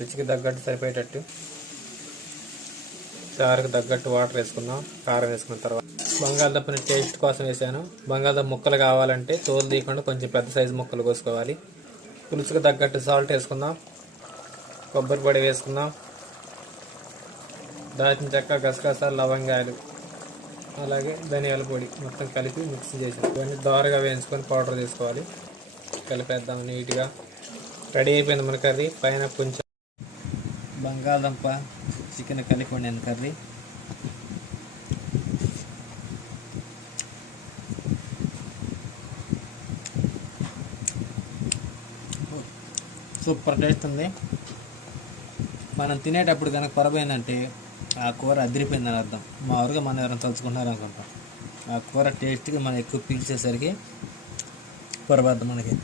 రుచికి తగ్గట్టు సరిపోయేటట్టు, చారుకు తగ్గట్టు వాటర్ వేసుకుందాం. కారం వేసుకున్న తర్వాత బంగాళదుంపని టేస్ట్ కోసం వేసాను. బంగాళదుంప ముక్కలు కావాలంటే తోలు తీయకుండా కొంచెం పెద్ద సైజు ముక్కలు కోసుకోవాలి. పులుసుకు తగ్గట్టు సాల్ట్ వేసుకుందాం. కొబ్బరి పొడి వేసుకుందాం. దాల్చిన చెక్క, గసగసాలు, లవంగాయలు, అలాగే ధనియాల పొడి మొత్తం కలిపి మిక్స్ చేసాం. ఇవన్నీ దోరగా వేయించుకొని పౌడర్ తీసుకోవాలి. కలిపేద్దాం నీట్గా. రెడీ అయిపోయింది మన కర్రీ. పైన కొంచెం బంగాళదుంప చికెన్ కలిపి వండిన కర్రీ. సూపర్ టేస్ట్ ఉంది. మనం తినేటప్పుడు కనుక పొరపోయిందంటే ఆ కూర అదిరిపోయిందని అర్థం. మామూలుగా మనం ఎవరైనా తలుచుకుంటున్నారు అనుకుంటాం. ఆ కూర టేస్ట్గా మనం ఎక్కువ పీల్చేసరికి పొరపడద్దు మనకి.